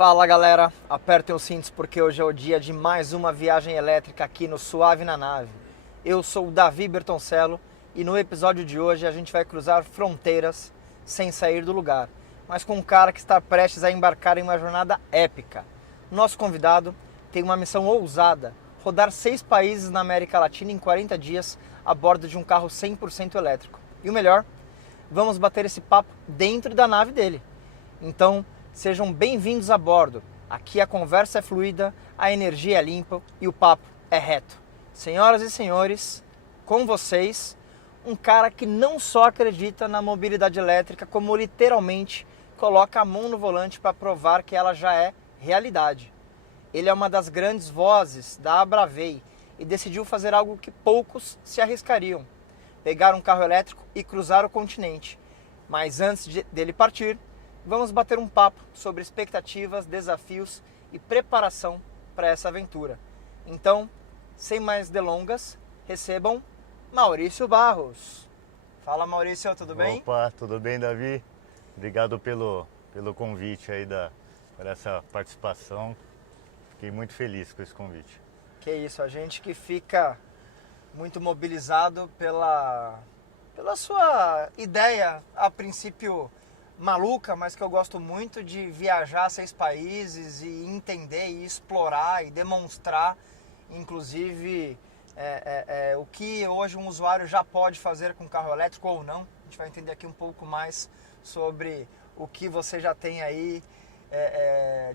Fala galera, apertem os cintos porque hoje é o dia de mais uma viagem elétrica aqui no Suave na Nave. Eu sou o Davi Bertoncello e no episódio de hoje a gente vai cruzar fronteiras sem sair do lugar, mas com um cara que está prestes a embarcar em uma jornada épica. Nosso convidado tem uma missão ousada, rodar 6 países na América Latina em 40 dias a bordo de um carro 100% elétrico. E o melhor, vamos bater esse papo dentro da nave dele. Então, sejam bem-vindos a bordo. Aqui a conversa é fluida, a energia é limpa e o papo é reto. Senhoras e senhores, com vocês, um cara que não só acredita na mobilidade elétrica, como literalmente coloca a mão no volante para provar que ela já é realidade. Ele é uma das grandes vozes da Abravey e decidiu fazer algo que poucos se arriscariam: pegar um carro elétrico e cruzar o continente. Mas antes dele partir, vamos bater um papo sobre expectativas, desafios e preparação para essa aventura. Então, sem mais delongas, recebam Maurício Barros. Fala Maurício, tudo bem? Opa, tudo bem, Davi? Obrigado pelo convite aí, por essa participação. Fiquei muito feliz com esse convite. Que isso, a gente que fica muito mobilizado pela sua ideia, a princípio maluca, mas que eu gosto muito, de viajar a 6 países e entender e explorar e demonstrar, inclusive, o que hoje um usuário já pode fazer com carro elétrico ou não. A gente vai entender aqui um pouco mais sobre o que você já tem aí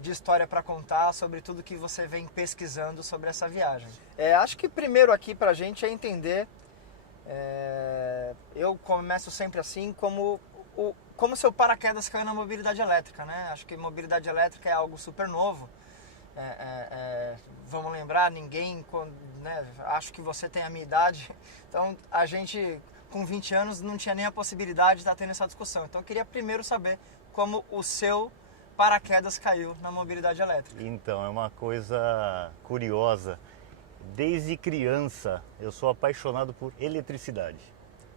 de história para contar, sobre tudo que você vem pesquisando sobre essa viagem. Acho que primeiro aqui pra gente é entender, eu começo sempre assim, como seu paraquedas caiu na mobilidade elétrica, né? Acho que mobilidade elétrica é algo super novo. Vamos lembrar, né? Acho que você tem a minha idade, então a gente com 20 anos não tinha nem a possibilidade de estar tendo essa discussão. Então eu queria primeiro saber como o seu paraquedas caiu na mobilidade elétrica. Então, é uma coisa curiosa. Desde criança eu sou apaixonado por eletricidade.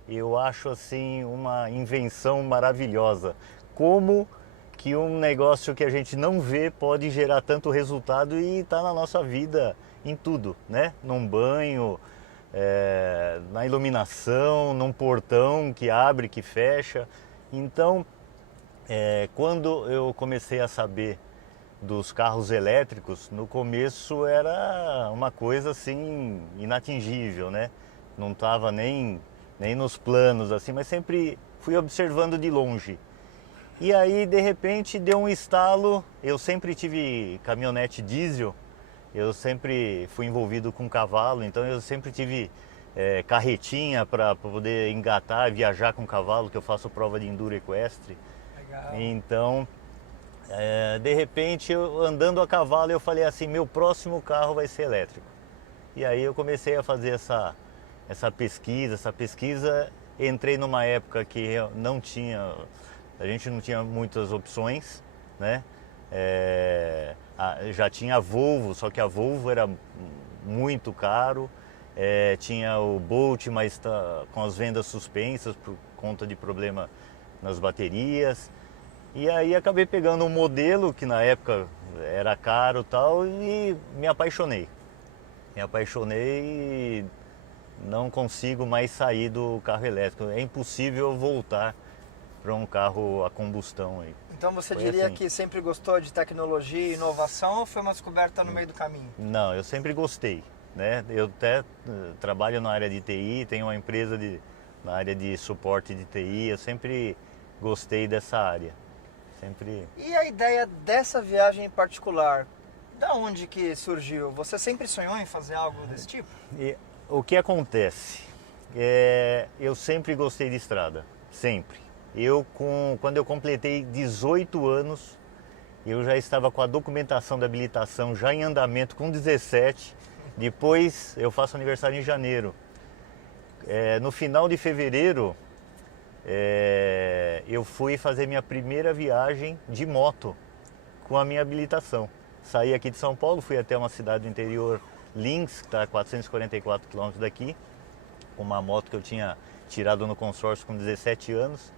Eu acho assim uma invenção maravilhosa. Como que um negócio que a gente não vê pode gerar tanto resultado e está na nossa vida em tudo, né? Num banho, na iluminação, num portão que abre, que fecha. Então, quando eu comecei a saber dos carros elétricos, no começo era uma coisa assim inatingível, né? Não estava nem nos planos assim, mas sempre fui observando de longe. E aí de repente deu um estalo. Eu sempre tive caminhonete diesel, eu sempre fui envolvido com cavalo, então eu sempre tive carretinha para poder engatar, viajar com cavalo, que eu faço prova de enduro equestre. Legal. Então, de repente, eu andando a cavalo, eu falei assim: meu próximo carro vai ser elétrico. E aí eu comecei a fazer essa pesquisa. Entrei numa época que a gente não tinha muitas opções, né? Já tinha a Volvo, só que a Volvo era muito caro. Tinha o Bolt, mas com as vendas suspensas por conta de problema nas baterias. E aí acabei pegando um modelo que na época era caro e tal, e me apaixonei. E não consigo mais sair do carro elétrico. É impossível voltar para um carro a combustão aí. Então você Foi diria assim. que sempre gostou de tecnologia e inovação, ou foi uma descoberta no meio do caminho? Não, eu sempre gostei, né? Eu até trabalho na área de TI, tenho uma empresa na área de suporte de TI, eu sempre gostei dessa área. E a ideia dessa viagem em particular, da onde que surgiu? Você sempre sonhou em fazer algo desse tipo? E o que acontece? Eu sempre gostei de estrada, sempre. Quando eu completei 18 anos, eu já estava com a documentação da habilitação já em andamento com 17. Depois eu faço aniversário em janeiro. No final de fevereiro, eu fui fazer minha primeira viagem de moto com a minha habilitação. Saí aqui de São Paulo, fui até uma cidade do interior, Lins, que está a 444 km daqui, com uma moto que eu tinha tirado no consórcio com 17 anos.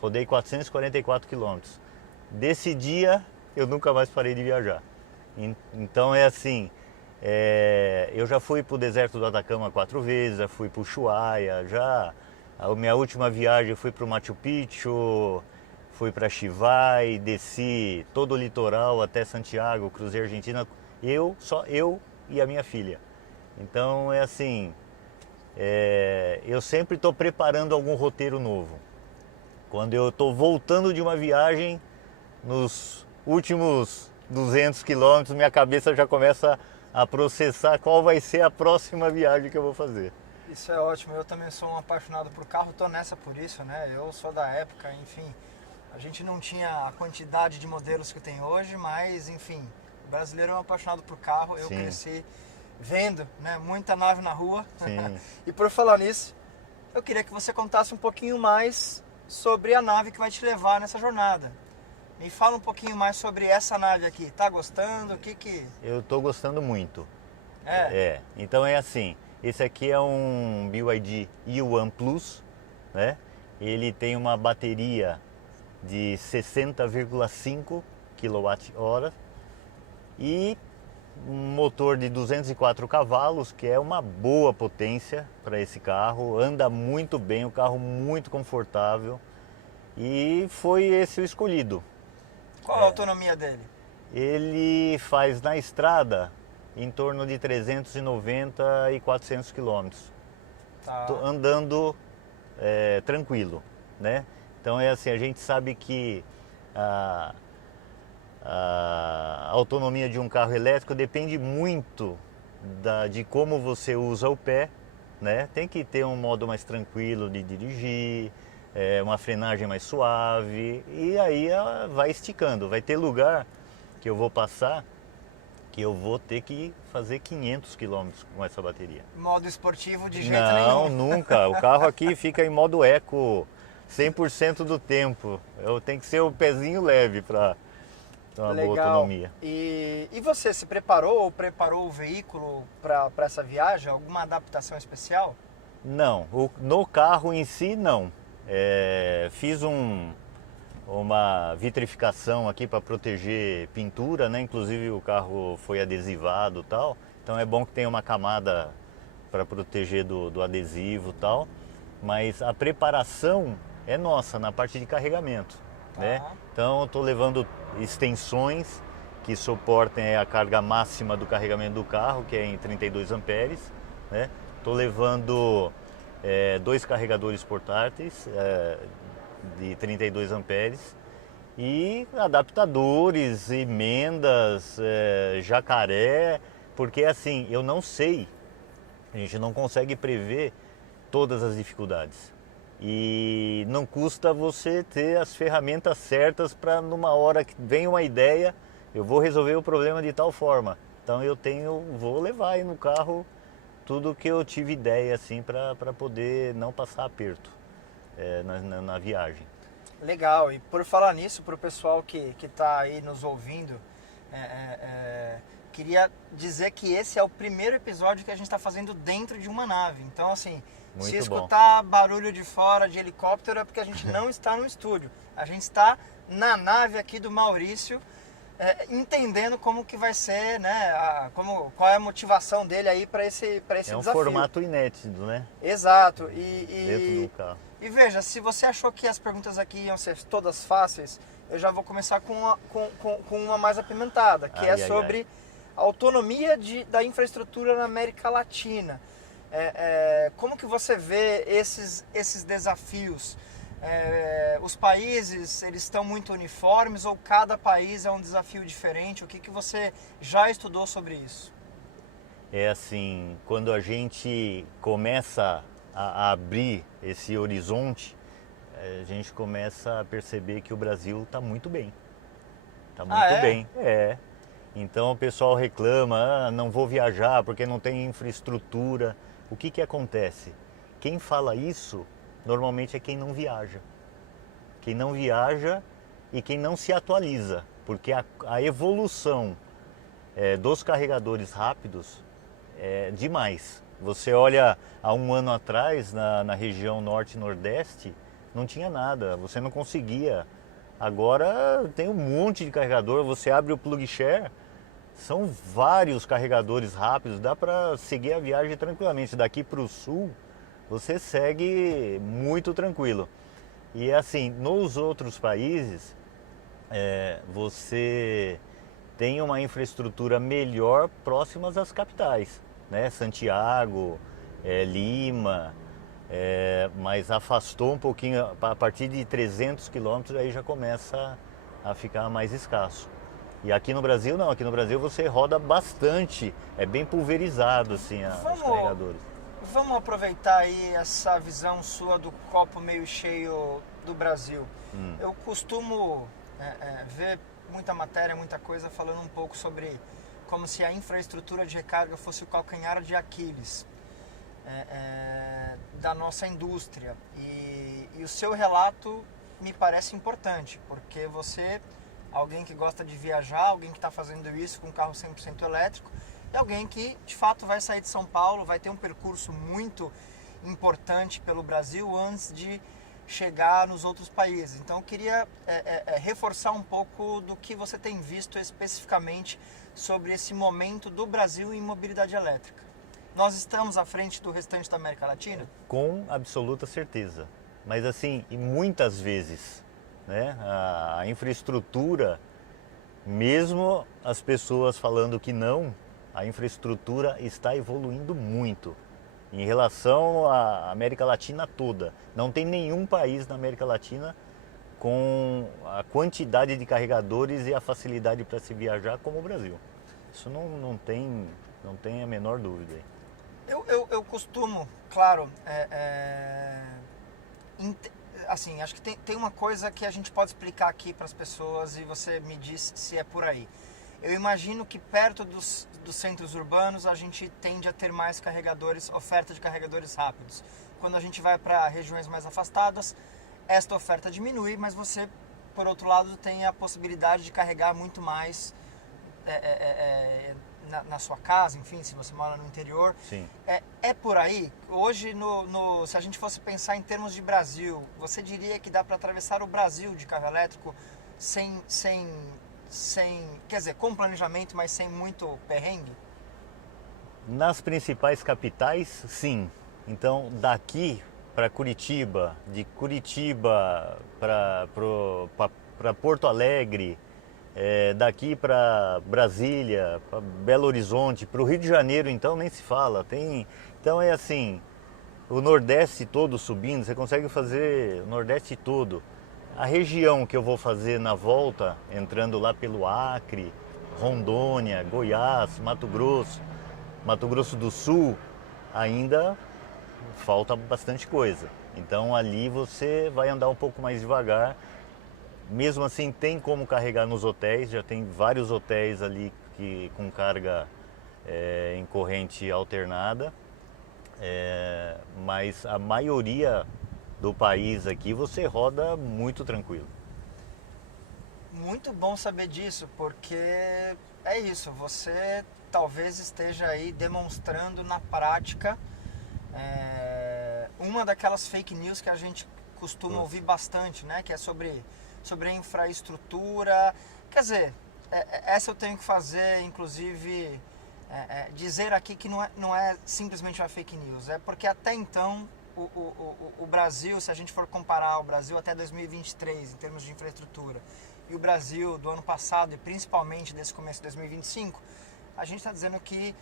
Rodei 444 km. Desse dia eu nunca mais parei de viajar. Então é assim, eu já fui para o deserto do Atacama 4 vezes, já fui para o Ushuaia, a minha última viagem eu fui para o Machu Picchu, fui para Chivay, desci todo o litoral até Santiago, cruzei a Argentina, só eu e a minha filha. Então é assim, eu sempre estou preparando algum roteiro novo. Quando eu estou voltando de uma viagem, nos últimos 200 quilômetros, minha cabeça já começa a processar qual vai ser a próxima viagem que eu vou fazer. Isso é ótimo, eu também sou um apaixonado por carro, tô nessa por isso, né? Eu sou da época, enfim, a gente não tinha a quantidade de modelos que tem hoje, mas enfim, o brasileiro é um apaixonado por carro, eu Sim. cresci vendo, né, muita nave na rua. Sim. E por falar nisso, eu queria que você contasse um pouquinho mais sobre a nave que vai te levar nessa jornada. Me fala um pouquinho mais sobre essa nave aqui, tá gostando? O que... Eu estou gostando muito. Então é assim, esse aqui é um BYD E1 Plus, né? Ele tem uma bateria de 60,5 kWh e um motor de 204 cavalos, que é uma boa potência para esse carro, anda muito bem, o carro muito confortável e foi esse o escolhido. Qual a autonomia dele? Ele faz na estrada em torno de 390 e 400 quilômetros, Tá. andando tranquilo, né? Então é assim, a gente sabe que a autonomia de um carro elétrico depende muito de como você usa o pé, né? Tem que ter um modo mais tranquilo de dirigir, uma frenagem mais suave, e aí ela vai esticando. Vai ter lugar que eu vou passar que eu vou ter que fazer 500 km com essa bateria. Modo esportivo de jeito Não, nenhum. nunca. O carro aqui fica em modo eco 100% do tempo. Eu tenho que ser o pezinho leve para uma boa autonomia. E você se preparou ou preparou o veículo para essa viagem? Alguma adaptação especial? Não, no carro em si não. Fiz uma vitrificação aqui para proteger pintura, né? Inclusive o carro foi adesivado e tal. Então é bom que tenha uma camada para proteger do adesivo e tal. Mas a preparação é nossa na parte de carregamento, né? Então eu estou levando extensões que suportem a carga máxima do carregamento do carro, que é em 32 amperes, né? Estou levando 2 carregadores portáteis de 32 amperes e adaptadores, emendas, jacaré, porque assim, eu não sei, a gente não consegue prever todas as dificuldades. E não custa você ter as ferramentas certas para numa hora que vem uma ideia, eu vou resolver o problema de tal forma. Então vou levar aí no carro tudo que eu tive ideia assim para poder não passar aperto na viagem. Legal, e por falar nisso, para o pessoal que está aí nos ouvindo, queria dizer que esse é o primeiro episódio que a gente está fazendo dentro de uma nave. Então, assim, Muito se bom. escutar barulho de fora de helicóptero é porque a gente não está no estúdio. A gente está na nave aqui do Maurício, entendendo como que vai ser, né? Qual é a motivação dele aí para esse desafio. É um formato inédito, né? Exato. Dentro do carro. E veja, se você achou que as perguntas aqui iam ser todas fáceis, eu já vou começar com uma mais apimentada, que é sobre a autonomia da infraestrutura na América Latina. Como que você vê esses desafios? Os países, eles estão muito uniformes ou cada país é um desafio diferente? O que você já estudou sobre isso? É assim, quando a gente começa a abrir esse horizonte, a gente começa a perceber que o Brasil está muito bem. Está muito bem. Então o pessoal reclama, não vou viajar porque não tem infraestrutura. O que acontece? Quem fala isso normalmente é quem não viaja. Quem não viaja e quem não se atualiza, porque a evolução dos carregadores rápidos é demais. Você olha há um ano atrás na região norte e nordeste, não tinha nada, você não conseguia Agora tem um monte de carregador, você abre o PlugShare, são vários carregadores rápidos, dá para seguir a viagem tranquilamente. Daqui para o sul, você segue muito tranquilo. E assim, nos outros países, você tem uma infraestrutura melhor próximas às capitais, né? Santiago, Lima, mas afastou um pouquinho, a partir de 300 quilômetros aí já começa a ficar mais escasso. E aqui no Brasil não, aqui no Brasil você roda bastante, é bem pulverizado assim os carregadores. Vamos aproveitar aí essa visão sua do copo meio cheio do Brasil. Eu costumo ver muita matéria, muita coisa falando um pouco sobre como se a infraestrutura de recarga fosse o calcanhar de Aquiles da nossa indústria. E o seu relato me parece importante, porque você, alguém que gosta de viajar, alguém que está fazendo isso com um carro 100% elétrico, e alguém que de fato vai sair de São Paulo, vai ter um percurso muito importante pelo Brasil antes de chegar nos outros países. Então eu queria reforçar um pouco do que você tem visto especificamente sobre esse momento do Brasil em mobilidade elétrica. Nós estamos à frente do restante da América Latina? Com absoluta certeza. Mas assim, e muitas vezes, né, a infraestrutura, mesmo as pessoas falando que não, a infraestrutura está evoluindo muito em relação à América Latina toda. Não tem nenhum país na América Latina com a quantidade de carregadores e a facilidade para se viajar como o Brasil. Isso não tem a menor dúvida. Eu costumo, claro, assim, acho que tem uma coisa que a gente pode explicar aqui para as pessoas e você me diz se é por aí. Eu imagino que perto dos centros urbanos a gente tende a ter mais carregadores, oferta de carregadores rápidos. Quando a gente vai para regiões mais afastadas, esta oferta diminui, mas você, por outro lado, tem a possibilidade de carregar muito mais na sua casa, enfim, se você mora no interior. Sim. É por aí? Hoje, se a gente fosse pensar em termos de Brasil, você diria que dá para atravessar o Brasil de carro elétrico sem, quer dizer, com planejamento, mas sem muito perrengue? Nas principais capitais, sim. Então, daqui para Curitiba, de Curitiba para Porto Alegre, daqui para Brasília, para Belo Horizonte, para o Rio de Janeiro, então nem se fala. Então é assim, o Nordeste todo subindo, você consegue fazer o Nordeste todo. A região que eu vou fazer na volta, entrando lá pelo Acre, Rondônia, Goiás, Mato Grosso do Sul, ainda falta bastante coisa. Então ali você vai andar um pouco mais devagar. Mesmo assim tem como carregar nos hotéis, já tem vários hotéis ali com carga em corrente alternada. Mas a maioria do país aqui você roda muito tranquilo. Muito bom saber disso, porque é isso, você talvez esteja aí demonstrando na prática uma daquelas fake news que a gente costuma ouvir bastante, né? Que é sobre a infraestrutura. Quer dizer, essa eu tenho que fazer, inclusive, dizer aqui que não é simplesmente uma fake news, é porque até então o Brasil, se a gente for comparar o Brasil até 2023 em termos de infraestrutura e o Brasil do ano passado e principalmente desse começo de 2025, a gente está dizendo que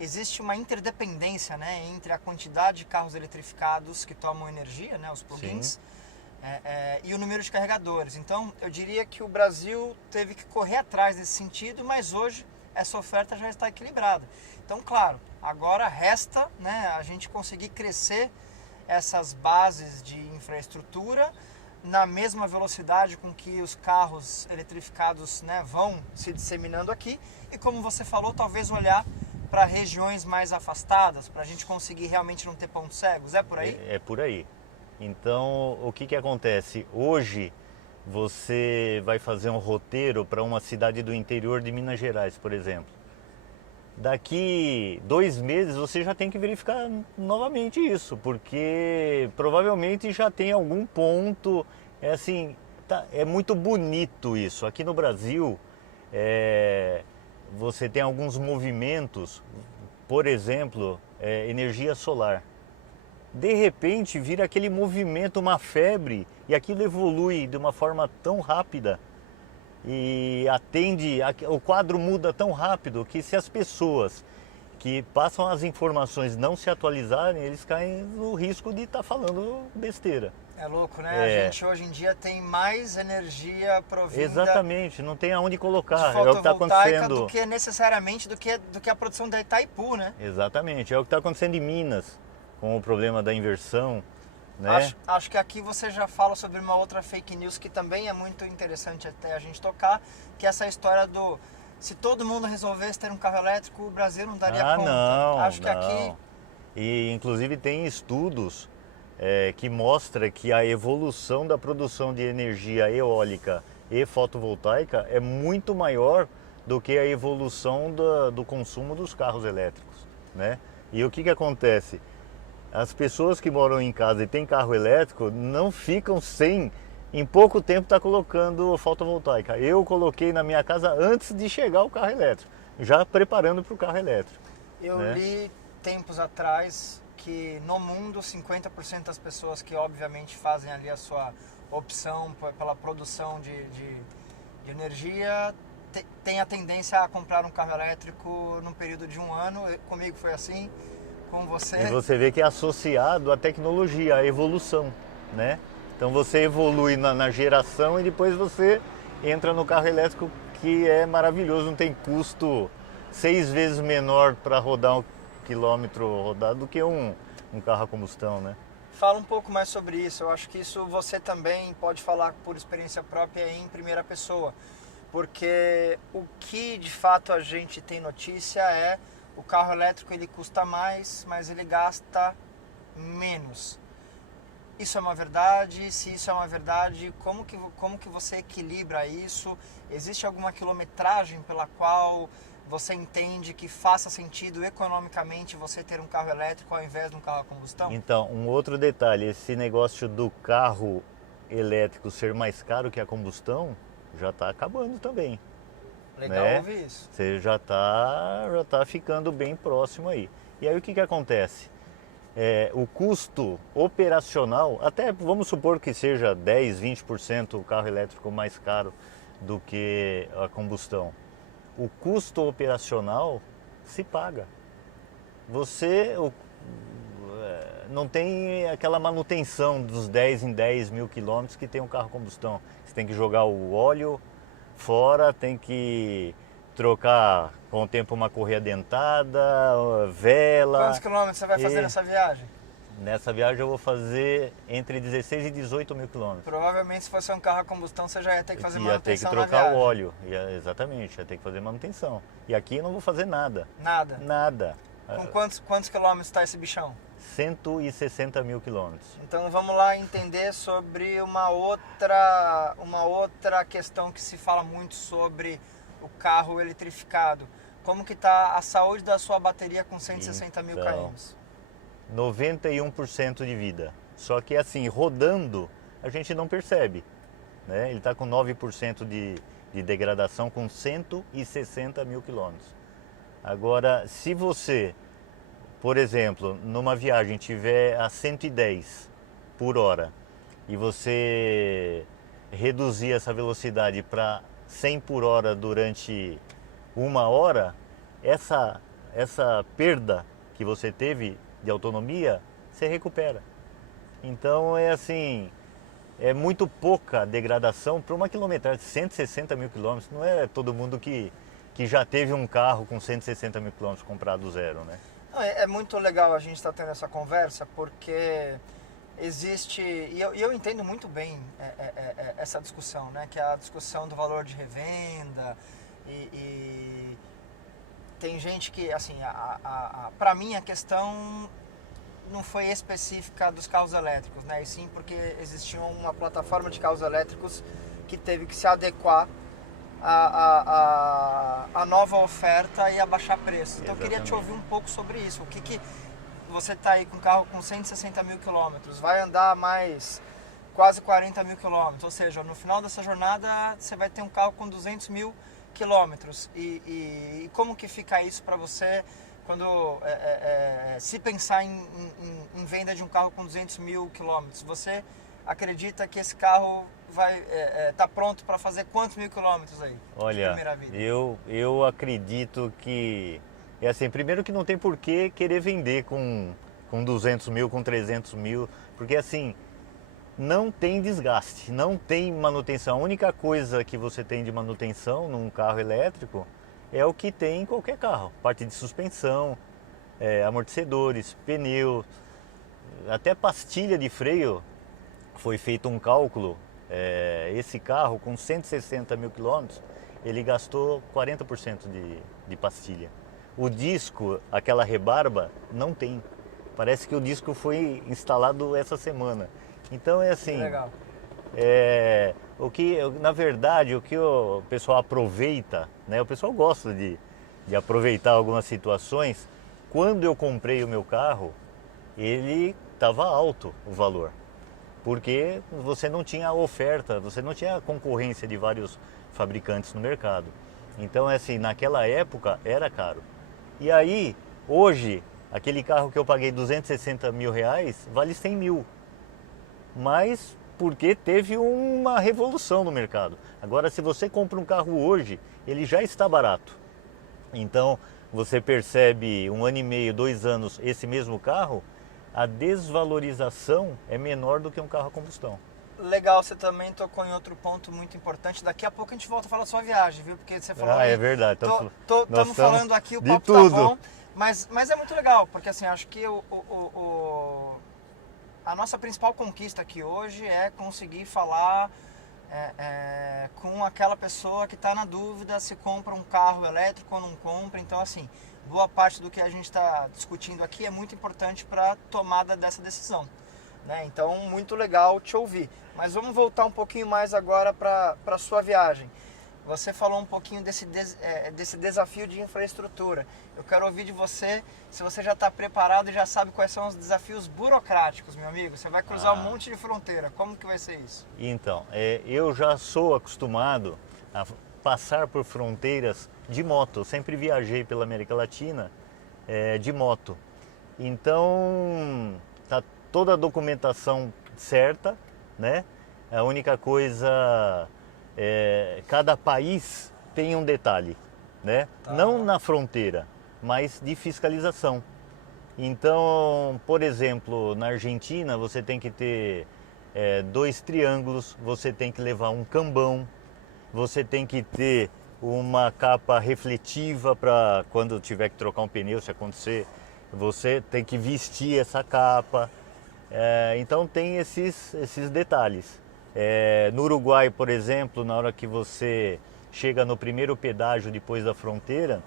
existe uma interdependência, né, entre a quantidade de carros eletrificados que tomam energia, né, os plugins, e o número de carregadores. Então eu diria que o Brasil teve que correr atrás desse sentido, mas hoje essa oferta já está equilibrada. Então, claro, agora resta, né, a gente conseguir crescer essas bases de infraestrutura na mesma velocidade com que os carros eletrificados, né, vão se disseminando aqui. E como você falou, talvez olhar para regiões mais afastadas, para a gente conseguir realmente não ter pontos cegos. É por aí? É por aí. Então, o que acontece? Hoje, você vai fazer um roteiro para uma cidade do interior de Minas Gerais, por exemplo. Daqui 2 meses você já tem que verificar novamente isso, porque provavelmente já tem algum ponto, É muito bonito isso. Aqui no Brasil, você tem alguns movimentos, por exemplo, energia solar. De repente vira aquele movimento, uma febre, e aquilo evolui de uma forma tão rápida e o quadro muda tão rápido que se as pessoas que passam as informações não se atualizarem, eles caem no risco de estar falando besteira. É louco, né? A gente hoje em dia tem mais energia provinda... Exatamente, não tem aonde colocar. De é o que está acontecendo do que necessariamente do que a produção da Itaipu, né? Exatamente, é o que está acontecendo em Minas, com o problema da inversão, né? Acho que aqui você já fala sobre uma outra fake news que também é muito interessante até a gente tocar, que é essa história do... Se todo mundo resolvesse ter um carro elétrico, o Brasil não daria conta. Não, acho que não. aqui... E inclusive tem estudos que mostram que a evolução da produção de energia eólica e fotovoltaica é muito maior do que a evolução do consumo dos carros elétricos, né? E o que acontece? As pessoas que moram em casa e têm carro elétrico não ficam sem, em pouco tempo, estar colocando fotovoltaica. Eu coloquei na minha casa antes de chegar o carro elétrico, já preparando para o carro elétrico. Eu li tempos atrás que no mundo 50% das pessoas que obviamente fazem ali a sua opção pela produção de energia tem a tendência a comprar um carro elétrico num período de 1 ano. Comigo foi assim, com você. E você vê que é associado à tecnologia, à evolução, né? Então você evolui na geração e depois você entra no carro elétrico, que é maravilhoso, não tem custo 6 vezes menor para rodar 1 quilômetro rodado do que um carro a combustão, né? Fala um pouco mais sobre isso. Eu acho que isso você também pode falar por experiência própria em primeira pessoa, porque o que de fato a gente tem notícia é o carro elétrico ele custa mais, mas ele gasta menos. Isso é uma verdade? Se isso é uma verdade, como que você equilibra isso? Existe alguma quilometragem pela qual você entende que faça sentido economicamente você ter um carro elétrico ao invés de um carro a combustão? Então, um outro detalhe, esse negócio do carro elétrico ser mais caro que a combustão já está acabando também. Legal, né? ouvir isso. Você já tá ficando bem próximo aí. E aí o que acontece? O custo operacional, até vamos supor que seja 10, 20% o carro elétrico mais caro do que a combustão. O custo operacional se paga. Você não tem aquela manutenção dos 10 em 10 mil quilômetros que tem um carro a combustão. Você tem que jogar o óleo fora, tem que trocar com o tempo uma correia dentada, vela. Quantos quilômetros você vai fazer nessa viagem? Nessa viagem eu vou fazer entre 16 e 18 mil quilômetros. Provavelmente se fosse um carro a combustão você já ia ter que fazer Ia manutenção ter na que trocar viagem. o óleo, exatamente, ia ter que fazer manutenção. E aqui eu não vou fazer nada. Nada? Nada. Com quantos quilômetros está esse bichão? 160 mil quilômetros. Então vamos lá entender sobre uma outra questão que se fala muito sobre o carro eletrificado. Como que está a saúde da sua bateria com 160 mil km? 91% de vida. Só que assim, rodando, a gente não percebe, né? Ele está com 9% de degradação com 160 mil quilômetros. Agora, se você, por exemplo, numa viagem tiver a 110 por hora e você reduzir essa velocidade para 100 por hora durante 1 hora, essa perda que você teve de autonomia, você recupera. Então é assim, é muito pouca degradação para uma quilometragem de 160 mil quilômetros. Não é todo mundo que já teve um carro com 160 mil quilômetros comprado zero, né? É muito legal a gente estar tendo essa conversa, porque existe, e eu entendo muito bem essa discussão, né? Que é a discussão do valor de revenda e tem gente que, assim, para mim a questão não foi específica dos carros elétricos, né? E sim porque existia uma plataforma de carros elétricos que teve que se adequar a nova oferta e abaixar preços. Então eu queria te ouvir um pouco sobre isso. O que você está aí com um carro com 160 mil quilômetros, vai andar mais quase 40 mil quilômetros, ou seja, no final dessa jornada você vai ter um carro com 200 mil quilômetros. E como que fica isso para você quando se pensar em venda de um carro com 200 mil quilômetros? Você acredita que esse carro vai tá pronto para fazer quantos mil quilômetros aí? Olha, primeira vida? eu acredito que é assim, primeiro que não tem por que querer vender com 200 mil, com 300 mil, porque assim, não tem desgaste, não tem manutenção. A única coisa que você tem de manutenção num carro elétrico é o que tem em qualquer carro. Parte de suspensão, amortecedores, pneu, até pastilha de freio. Foi feito um cálculo, esse carro com 160 mil quilômetros, ele gastou 40% de pastilha. O disco, aquela rebarba, não tem. Parece que o disco foi instalado essa semana. Então é assim, Legal. Na verdade, o que o pessoal aproveita, né? O pessoal gosta de aproveitar algumas situações. Quando eu comprei o meu carro, ele estava alto o valor, porque você não tinha oferta, você não tinha concorrência de vários fabricantes no mercado. Então, assim, naquela época era caro. E aí, hoje, aquele carro que eu paguei 260 mil reais vale 100 mil. Mas porque teve uma revolução no mercado. Agora, se você compra um carro hoje, ele já está barato. Então, você percebe 1 ano e meio, 2 anos, esse mesmo carro, a desvalorização é menor do que um carro a combustão. Legal, você também tocou em outro ponto muito importante. Daqui a pouco a gente volta a falar da sua viagem, viu? Porque você falou. É verdade. Estamos falando aqui, o de papo tudo. tá bom. Mas é muito legal, porque assim, acho que a nossa principal conquista aqui hoje é conseguir falar com aquela pessoa que está na dúvida se compra um carro elétrico ou não compra. Então, assim, boa parte do que a gente está discutindo aqui é muito importante para a tomada dessa decisão, né? Então, muito legal te ouvir. Mas vamos voltar um pouquinho mais agora para a sua viagem. Você falou um pouquinho desse desafio de infraestrutura. Eu quero ouvir de você se você já está preparado e já sabe quais são os desafios burocráticos, meu amigo. Você vai cruzar um monte de fronteira. Como que vai ser isso? Então, eu já sou acostumado a passar por fronteiras de moto. Eu sempre viajei pela América Latina de moto. Então, tá toda a documentação certa, né? A única coisa... cada país tem um detalhe, né? Tá. Não na fronteira, mas de fiscalização. Então, por exemplo, na Argentina você tem que ter 2 triângulos, você tem que levar um cambão, você tem que ter uma capa refletiva para quando tiver que trocar um pneu, se acontecer, você tem que vestir essa capa. Então tem esses detalhes. No Uruguai, por exemplo, na hora que você chega no primeiro pedágio depois da fronteira,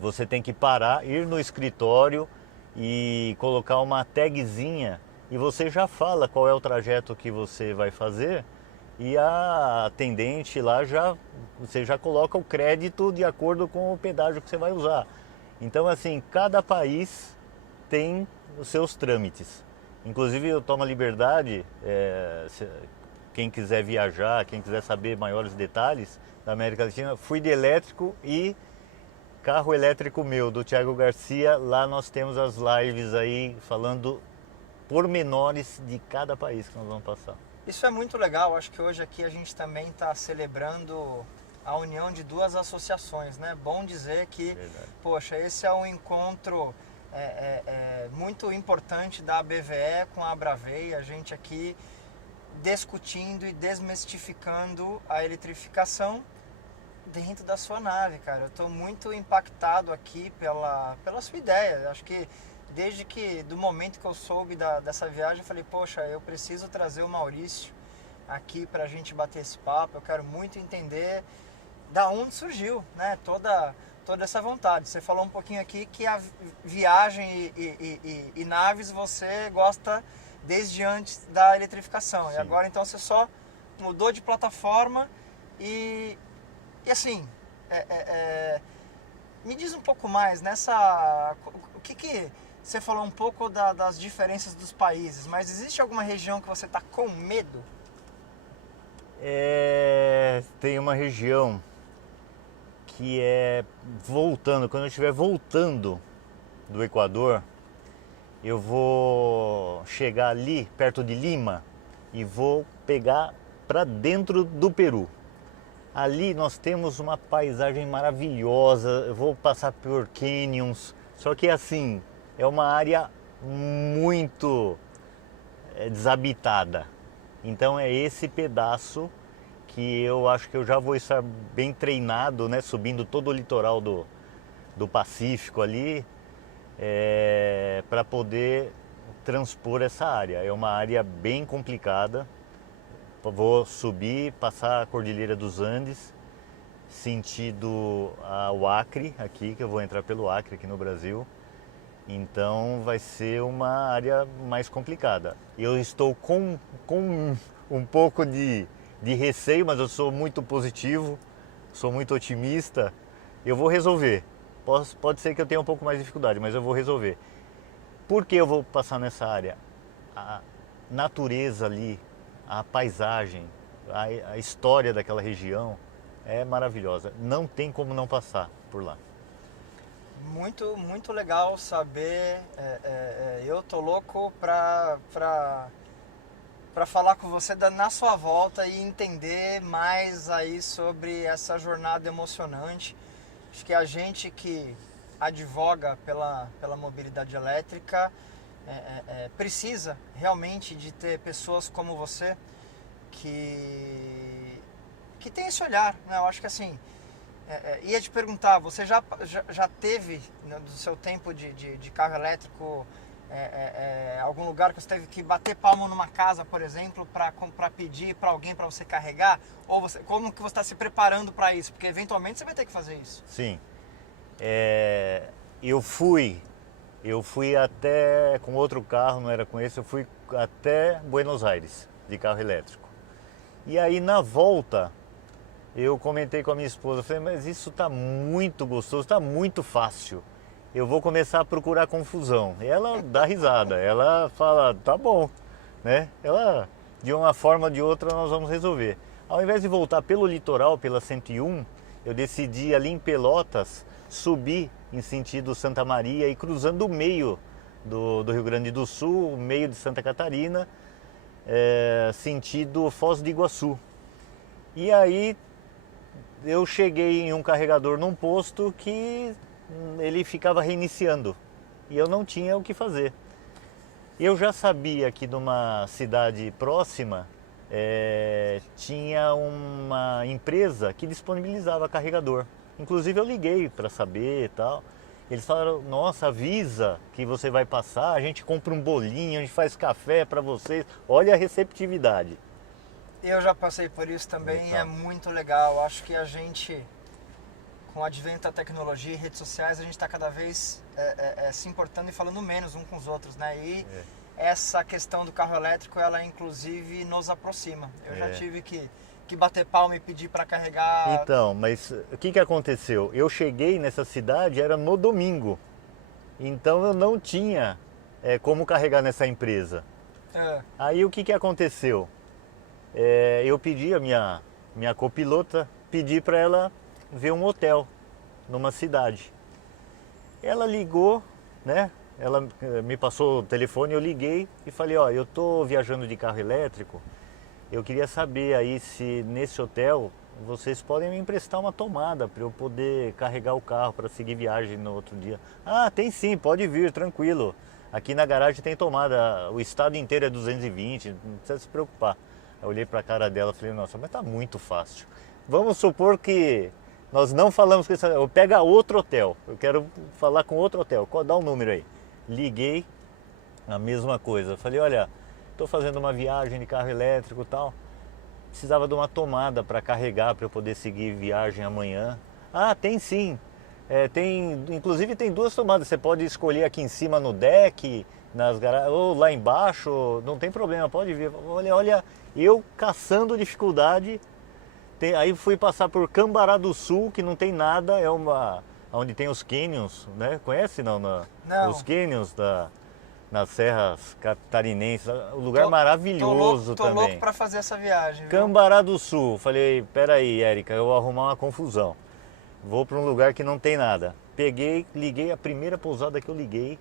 você tem que parar, ir no escritório e colocar uma tagzinha e você já fala qual é o trajeto que você vai fazer e a atendente lá você já coloca o crédito de acordo com o pedágio que você vai usar. Então, assim, cada país tem os seus trâmites. Inclusive eu tomo a liberdade, quem quiser viajar, quem quiser saber maiores detalhes da América Latina, fui de elétrico e carro elétrico meu, do Thiago Garcia, lá nós temos as lives aí falando pormenores de cada país que nós vamos passar. Isso é muito legal, acho que hoje aqui a gente também está celebrando a união de 2 associações, né? Bom dizer que, poxa, esse é um encontro... muito importante da ABVE com a Abravei, a gente aqui discutindo e desmistificando a eletrificação dentro da sua nave, cara. Eu estou muito impactado aqui pela sua ideia. Acho que do momento que eu soube dessa viagem, eu falei, poxa, eu preciso trazer o Maurício aqui para a gente bater esse papo. Eu quero muito entender da onde surgiu, né? Toda essa vontade. Você falou um pouquinho aqui que a viagem e naves você gosta desde antes da eletrificação. Sim. E agora então você só mudou de plataforma e assim, me diz um pouco mais o que Você falou um pouco das diferenças dos países, mas existe alguma região que você está com medo? Tem uma região que é voltando, quando eu estiver voltando do Equador, eu vou chegar ali perto de Lima e vou pegar para dentro do Peru. Ali nós temos uma paisagem maravilhosa, eu vou passar por canyons, só que assim, é uma área muito desabitada. Então é esse pedaço que eu acho que eu já vou estar bem treinado, né, subindo todo o litoral do Pacífico ali, para poder transpor essa área. É uma área bem complicada. Vou subir, passar a Cordilheira dos Andes, sentido o Acre, aqui, que eu vou entrar pelo Acre aqui no Brasil. Então vai ser uma área mais complicada. Eu estou com um pouco de receio, mas eu sou muito positivo, sou muito otimista. Eu vou resolver. Pode ser que eu tenha um pouco mais de dificuldade, mas eu vou resolver. Por que eu vou passar nessa área? A natureza ali, a paisagem, a história daquela região é maravilhosa. Não tem como não passar por lá. Muito, muito legal saber. Eu tô louco pra falar com você na sua volta e entender mais aí sobre essa jornada emocionante. Acho que a gente que advoga pela mobilidade elétrica precisa realmente de ter pessoas como você que tem esse olhar, né? Eu acho que assim, ia te perguntar, você já teve, né, do seu tempo de carro elétrico, algum lugar que você teve que bater palma numa casa, por exemplo, para pedir para alguém para você carregar? Ou como que você está se preparando para isso? Porque eventualmente você vai ter que fazer isso. Sim. Eu fui até com outro carro, não era com esse, eu fui até Buenos Aires de carro elétrico. E aí na volta eu comentei com a minha esposa, falei, mas isso está muito gostoso, está muito fácil. Eu vou começar a procurar confusão. E ela dá risada, ela fala, tá bom, né? Ela, de uma forma ou de outra, nós vamos resolver. Ao invés de voltar pelo litoral, pela 101, eu decidi ali em Pelotas subir em sentido Santa Maria e cruzando o meio do Rio Grande do Sul, o meio de Santa Catarina, sentido Foz do Iguaçu. E aí eu cheguei em um carregador num posto que ele ficava reiniciando e eu não tinha o que fazer. Eu já sabia que numa cidade próxima tinha uma empresa que disponibilizava carregador. Inclusive eu liguei para saber e tal. Eles falaram, nossa, avisa que você vai passar, a gente compra um bolinho, a gente faz café para vocês. Olha a receptividade. Eu já passei por isso também, é muito legal. Acho que a gente, com o advento da tecnologia e redes sociais, a gente está cada vez se importando e falando menos uns com os outros, né? E essa questão do carro elétrico, ela inclusive nos aproxima. Eu já tive que bater palma e pedir para carregar. Então, mas o que aconteceu? Eu cheguei nessa cidade, era no domingo, então eu não tinha como carregar nessa empresa. Aí o que aconteceu? Eu pedi a minha copilota, pedi para ela ver um hotel numa cidade. Ela ligou, né? Ela me passou o telefone, eu liguei e falei, ó, eu tô viajando de carro elétrico, eu queria saber aí se nesse hotel vocês podem me emprestar uma tomada para eu poder carregar o carro para seguir viagem no outro dia. Ah, tem sim, pode vir, tranquilo. Aqui na garagem tem tomada, o estado inteiro é 220, não precisa se preocupar. Eu olhei para a cara dela e falei, nossa, mas tá muito fácil. Vamos supor que nós não falamos com esse hotel, pega outro hotel, eu quero falar com outro hotel, dá um número aí. Liguei, a mesma coisa, falei, olha, estou fazendo uma viagem de carro elétrico e tal, precisava de uma tomada para carregar para eu poder seguir viagem amanhã. Ah, tem sim, inclusive tem duas tomadas, você pode escolher aqui em cima no deck, nas garagens, ou lá embaixo, não tem problema, pode vir. Olha, eu caçando dificuldade, aí fui passar por Cambará do Sul, que não tem nada, onde tem os canyons, né? Conhece não? Não. Os canyons nas serras catarinenses, um lugar maravilhoso tô também. louco para fazer essa viagem. Viu? Cambará do Sul. Falei, peraí, Érica, eu vou arrumar uma confusão. Vou para um lugar que não tem nada. Peguei, liguei a primeira pousada que eu liguei.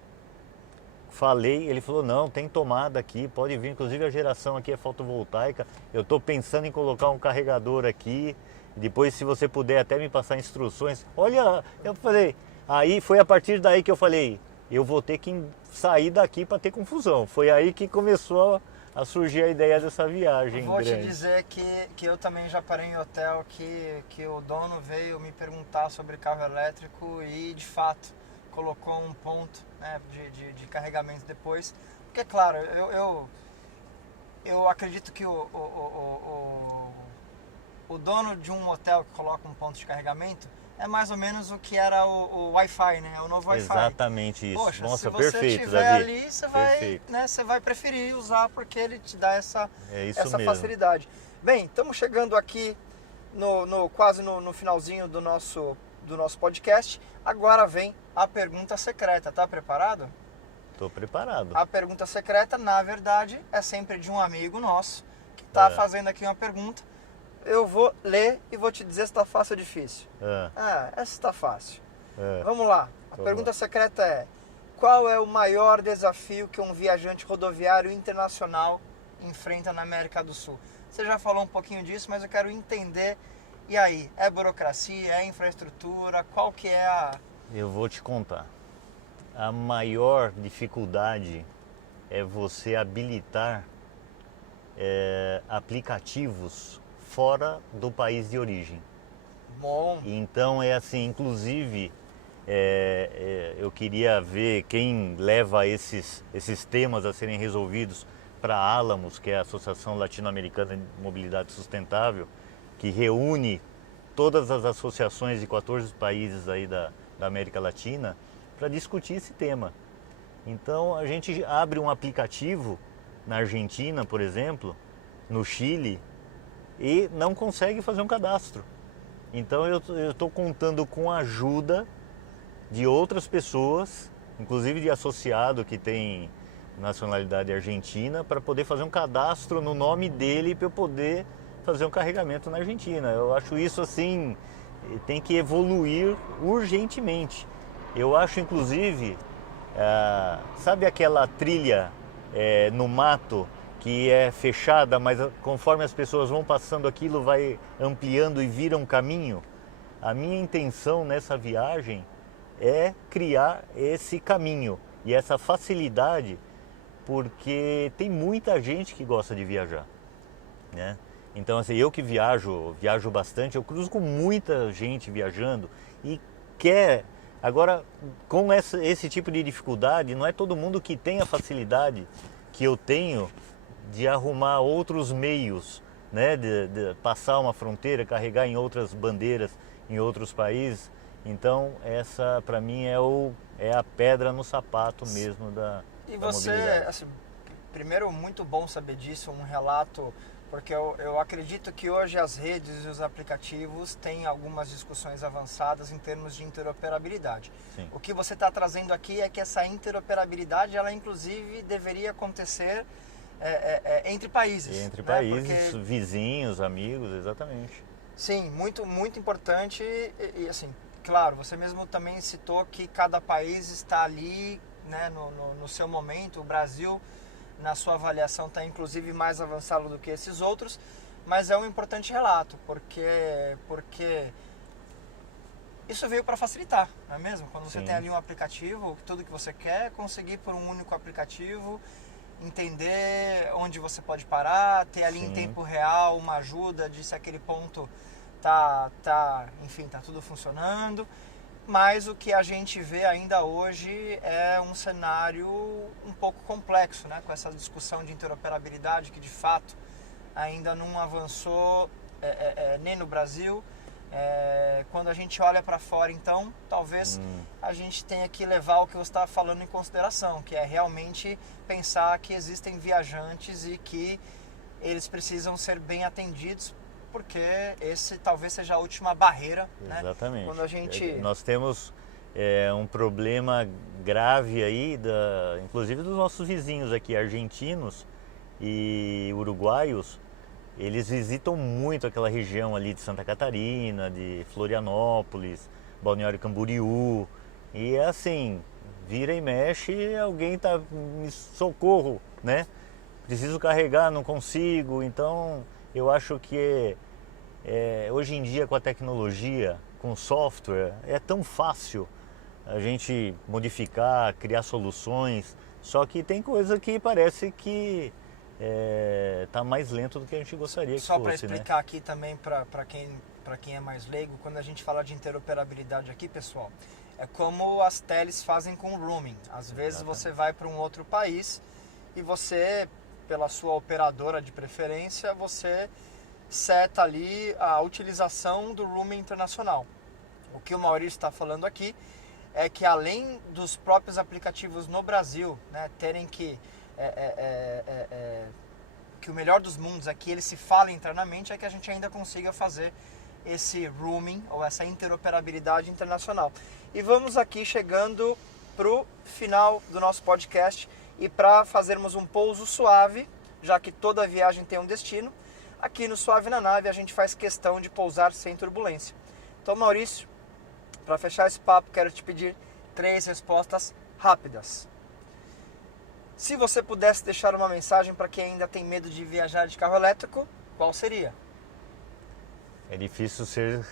Falei, ele falou, não, tem tomada aqui, pode vir, inclusive a geração aqui é fotovoltaica, eu estou pensando em colocar um carregador aqui, depois se você puder até me passar instruções. Olha, eu falei, aí foi a partir daí que eu falei, eu vou ter que sair daqui para ter confusão. Foi aí que começou a surgir a ideia dessa viagem Vou grande. te dizer que eu também já parei em hotel que o dono veio me perguntar sobre carro elétrico e de fato colocou um ponto, né, de carregamento depois. Porque claro, eu acredito que o dono de um hotel que coloca um ponto de carregamento é mais ou menos o que era o Wi-Fi, né? É o novo Wi-Fi. Exatamente isso. Poxa, Nossa, se você perfeito, estiver Davi. ali, você Perfeito. vai, né, você vai preferir usar porque ele te dá essa mesmo. facilidade. Bem, estamos chegando aqui quase no finalzinho do nosso podcast. Agora vem a pergunta secreta. Tá preparado? Estou preparado. A pergunta secreta, na verdade, é sempre de um amigo nosso que está fazendo aqui uma pergunta. Eu vou ler e vou te dizer se está fácil ou difícil. Essa está fácil. Vamos lá. A pergunta secreta é: qual é o maior desafio que um viajante rodoviário internacional enfrenta na América do Sul? Você já falou um pouquinho disso, mas eu quero entender. E aí, é burocracia, é infraestrutura? Qual que é a... Eu vou te contar. A maior dificuldade é você habilitar aplicativos fora do país de origem. Bom. Então é assim, inclusive eu queria ver quem leva esses temas a serem resolvidos para a Alamos, que é a Associação Latino-Americana de Mobilidade Sustentável, que reúne todas as associações de 14 países aí da América Latina para discutir esse tema. Então a gente abre um aplicativo na Argentina, por exemplo, no Chile, e não consegue fazer um cadastro. Então eu estou contando com a ajuda de outras pessoas, inclusive de associado que tem nacionalidade argentina, para poder fazer um cadastro no nome dele para eu poder fazer um carregamento na Argentina. Eu acho isso assim, tem que evoluir urgentemente. Eu acho inclusive, sabe aquela trilha no mato que é fechada, mas conforme as pessoas vão passando aquilo vai ampliando e vira um caminho? A minha intenção nessa viagem é criar esse caminho e essa facilidade, porque tem muita gente que gosta de viajar, né? Então assim, eu que viajo bastante, eu cruzo com muita gente viajando e quer... Agora, com esse tipo de dificuldade, não é todo mundo que tem a facilidade que eu tenho de arrumar outros meios, né, de passar uma fronteira, carregar em outras bandeiras, em outros países. Então essa para mim é a pedra no sapato mesmo da você, mobilidade. Assim, primeiro, muito bom saber disso, um relato, porque eu acredito que hoje as redes e os aplicativos têm algumas discussões avançadas em termos de interoperabilidade. Sim. O que você está trazendo aqui é que essa interoperabilidade, ela inclusive deveria acontecer entre países. Entre né? países, vizinhos, amigos, exatamente. Sim, muito, muito importante e assim, claro, você mesmo também citou que cada país está ali, né, no seu momento. O Brasil, na sua avaliação, está inclusive mais avançado do que esses outros, mas é um importante relato, porque isso veio para facilitar, não é mesmo? Quando você Sim. tem ali um aplicativo, tudo que você quer, conseguir por um único aplicativo, entender onde você pode parar, ter ali em tempo real uma ajuda de se aquele ponto enfim, tá tudo funcionando. Mas o que a gente vê ainda hoje é um cenário um pouco complexo, né? Com essa discussão de interoperabilidade que de fato ainda não avançou nem no Brasil. Quando a gente olha para fora, então, talvez a gente tenha que levar o que você está falando em consideração, que é realmente pensar que existem viajantes e que eles precisam ser bem atendidos, porque esse talvez seja a última barreira, Exatamente. né? Quando a gente... Nós temos é um problema grave aí, inclusive dos nossos vizinhos aqui, argentinos e uruguaios. Eles visitam muito aquela região ali de Santa Catarina, de Florianópolis, Balneário Camboriú. E é assim, vira e mexe, alguém tá me socorro, né? Preciso carregar, não consigo. Então eu acho que hoje em dia com a tecnologia, com software, é tão fácil a gente modificar, criar soluções. Só que tem coisa que parece que tá mais lento do que a gente gostaria que Só fosse, para explicar, né? aqui também para quem é mais leigo, quando a gente fala de interoperabilidade aqui, pessoal, é como as teles fazem com o roaming. Às vezes você vai para um outro país e você, pela sua operadora de preferência, você seta ali a utilização do roaming internacional. O que o Maurício está falando aqui é que, além dos próprios aplicativos no Brasil, né, terem que o melhor dos mundos aqui ele se fala internamente, é que a gente ainda consiga fazer esse roaming ou essa interoperabilidade internacional. E vamos aqui chegando para o final do nosso podcast, e para fazermos um pouso suave, já que toda viagem tem um destino, aqui no Suave na Nave a gente faz questão de pousar sem turbulência. Então, Maurício, para fechar esse papo, quero te pedir 3 respostas rápidas. Se você pudesse deixar uma mensagem para quem ainda tem medo de viajar de carro elétrico, qual seria? É difícil ser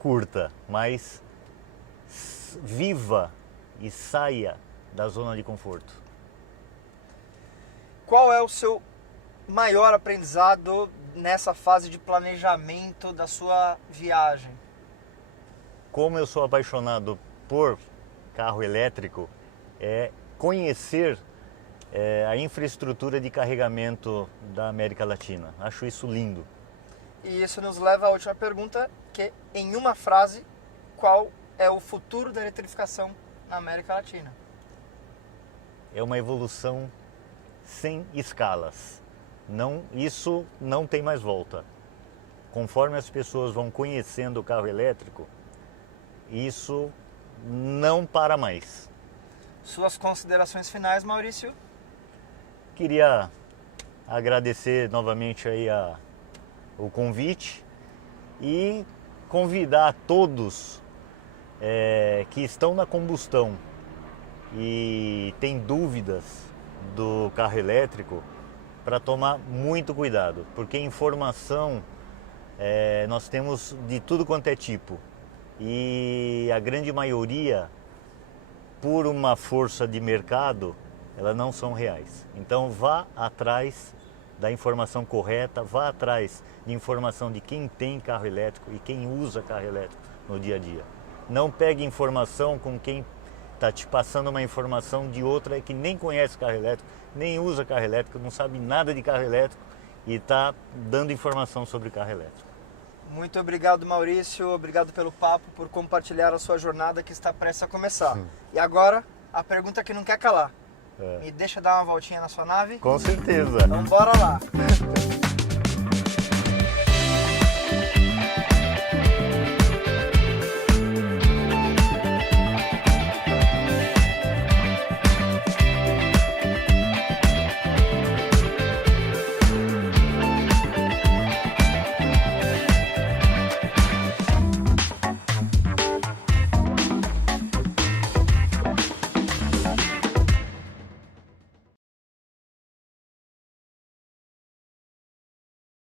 curta, mas viva e saia da zona de conforto. Qual é o seu maior aprendizado nessa fase de planejamento da sua viagem? Como eu sou apaixonado por carro elétrico, é conhecer a infraestrutura de carregamento da América Latina. Acho isso lindo. E isso nos leva à última pergunta, que em uma frase, qual é o futuro da eletrificação na América Latina? É uma evolução sem escalas. Isso não tem mais volta. Conforme as pessoas vão conhecendo o carro elétrico, isso não para mais. Suas considerações finais, Maurício? Queria agradecer novamente aí o convite e convidar todos que estão na combustão e têm dúvidas do carro elétrico para tomar muito cuidado, porque informação nós temos de tudo quanto é tipo, e a grande maioria, por uma força de mercado, elas não são reais. Então vá atrás da informação correta, vá atrás de informação de quem tem carro elétrico e quem usa carro elétrico no dia a dia. Não pegue informação com quem está te passando uma informação de outra que nem conhece carro elétrico, nem usa carro elétrico, não sabe nada de carro elétrico e está dando informação sobre carro elétrico. Muito obrigado, Maurício. Obrigado pelo papo, por compartilhar a sua jornada que está prestes a começar. E agora, a pergunta que não quer calar. Me deixa dar uma voltinha na sua nave? Com certeza. Então bora lá.